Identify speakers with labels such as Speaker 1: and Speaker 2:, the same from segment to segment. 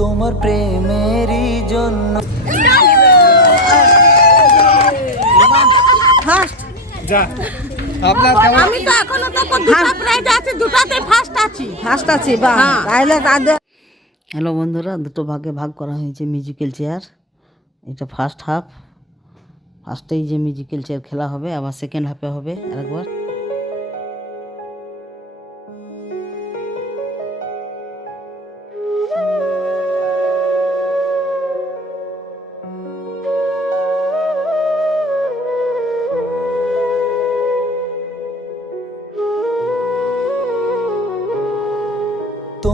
Speaker 1: তোমার প্রেমেরই জন্য।
Speaker 2: ফার্স্ট
Speaker 3: যা। আপনার
Speaker 4: আমি তো এখনও তো দুটো প্রাইজ আছে দুটাতে ফার্স্ট আছি।
Speaker 2: ফার্স্ট আছি বা। তাহলে তাদের হ্যালো বন্ধুরা দুটো ভাগে ভাগ করা হয়েছে মিউজিক্যাল চেয়ার এটা ফার্স্ট হাফ ফার্স্টেই যে মিউজিক্যাল চেয়ার খেলা হবে আবার সেকেন্ড হাফে হবে আরেকবার।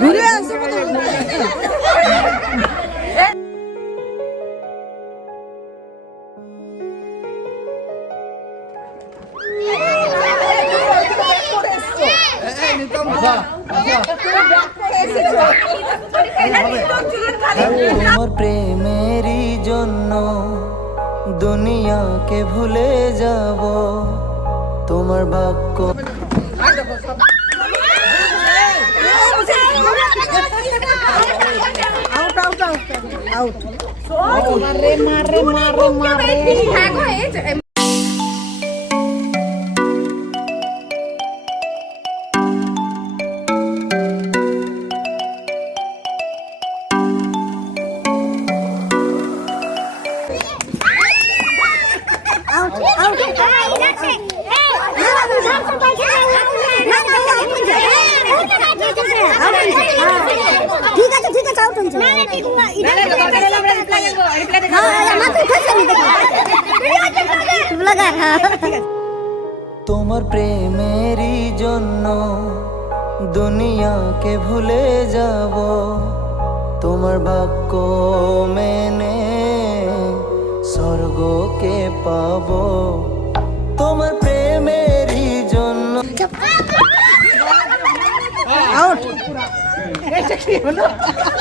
Speaker 2: ঘুরে
Speaker 1: তোমার প্রেমেরই জন্য দুনিয়াকে ভুলে যাব। তোমার বাক্য
Speaker 2: আউট আউট আউট আউট
Speaker 5: ঠিক আছে ঠিক আছে আউট
Speaker 1: তোমার প্রেমেরই জন্য দুনিয়াকে ভুলে যাব। তোমার বাক্য মেনে স্বর্গকে পাব। তোমার প্রেমেরই জন্য
Speaker 2: আউট।
Speaker 3: ঠিক আছে ঠিক আছে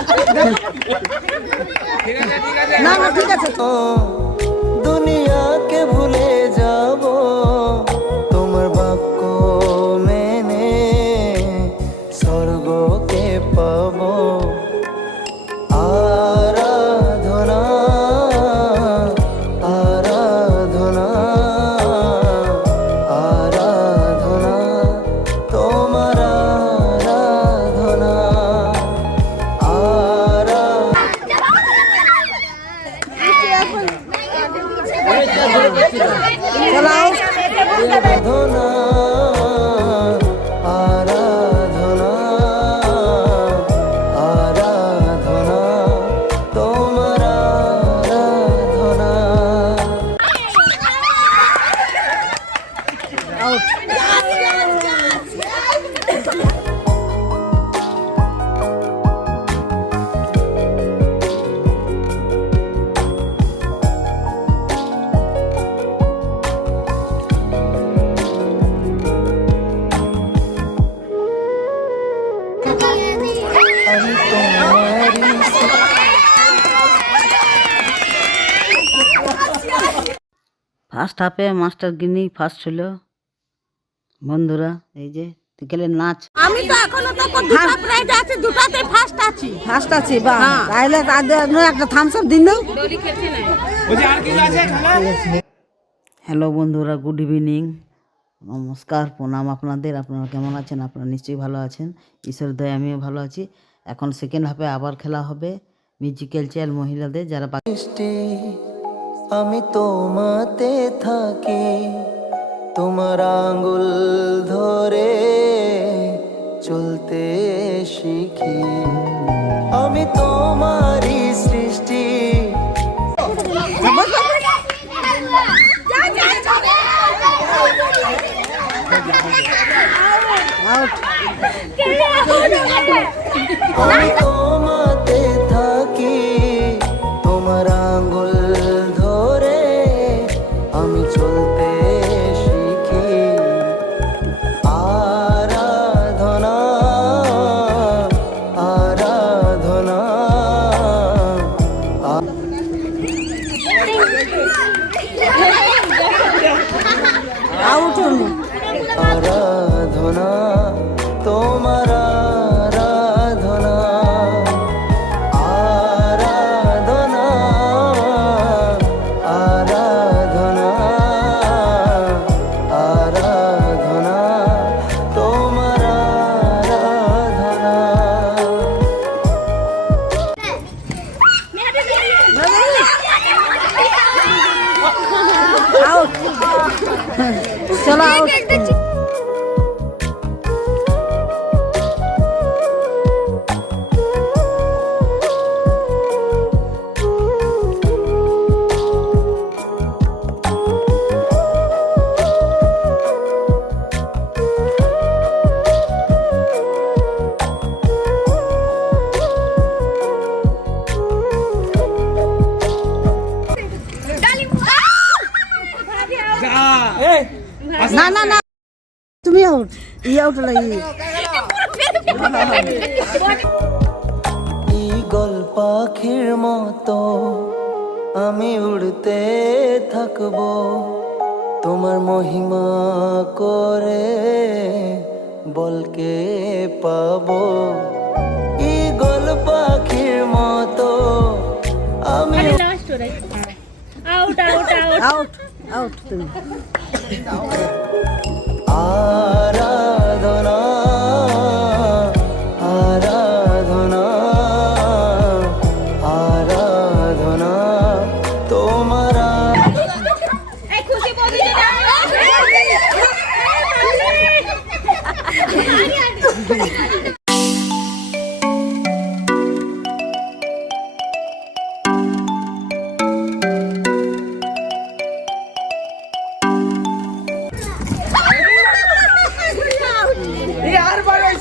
Speaker 2: না না ঠিক আছে।
Speaker 1: দুনিয়াকে আমি
Speaker 2: ফার্স্ট হাফে মাস্টার গিনি ফার্স্ট ছিল। বন্ধুরা এই যে গেলে নাচ।
Speaker 4: আমি তো এখনও তো দুটো প্রাইজ আছে দুটাতে ফার্স্ট আছি।
Speaker 2: ফার্স্ট আছি বা
Speaker 4: হ্যাঁ।
Speaker 2: তাহলে তাদের একটা থামস আপ দিন দাও
Speaker 3: বলছি আর কিছু আছে খেলা?
Speaker 2: হ্যালো বন্ধুরা গুড ইভিনিং নমস্কার প্রণাম আপনাদের। আপনারা কেমন আছেন? আপনারা নিশ্চয়ই ভালো আছেন। ঈশ্বর দয় আমিও ভালো আছি। এখন সেকেন্ড হাফে আবার খেলা হবে। মিউজিক্যাল চেয়ার মহিলাদের যারা
Speaker 1: সৃষ্টি আমি তোমাতে থাকি তোমার আঙ্গুল ধরে চলতে শিখি। আমি তোমারই সৃষ্টি। তোমাতে থাকি তোমার আঙ্গুল ধরে আমি চলতে
Speaker 5: না না না। তুমি আউট ই আউট হলো ই
Speaker 1: ঈগল পাখির মতো আমি উড়তে থাকব। তোমার মহিমা করে বলকে পাবো। ঈগল পাখির মতো আমি
Speaker 5: আউট আউট তুমি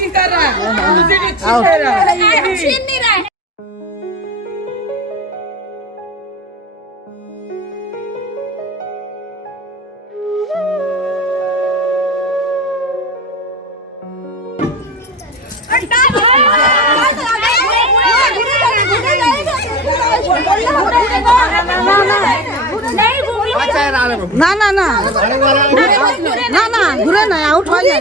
Speaker 3: अच्छी कर रहा है उसी अच्छी कर रहा है
Speaker 5: ना ना ना ना ना घुरे ना आउट हो जाए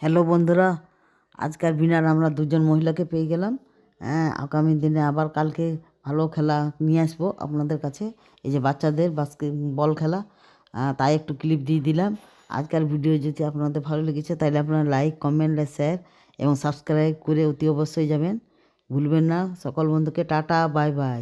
Speaker 2: হ্যালো বন্ধুরা আজকাল বিনার আমরা দুজন মহিলাকে পেয়ে গেলাম। হ্যাঁ আগামী দিনে আবার কালকে ভালো খেলা নিয়ে আসব আপনাদের কাছে। এই যে বাচ্চাদের বাস্কেট বল খেলা তাই একটু ক্লিপ দিয়ে দিলাম। আজকের ভিডিও যদি আপনাদের ভালো লেগেছে তাহলে আপনারা লাইক কমেন্ট শেয়ার এবং সাবস্ক্রাইব করে অতি অবশ্যই যাবেন। ভুলবেন না। সকল বন্ধুকে টাটা বাই বাই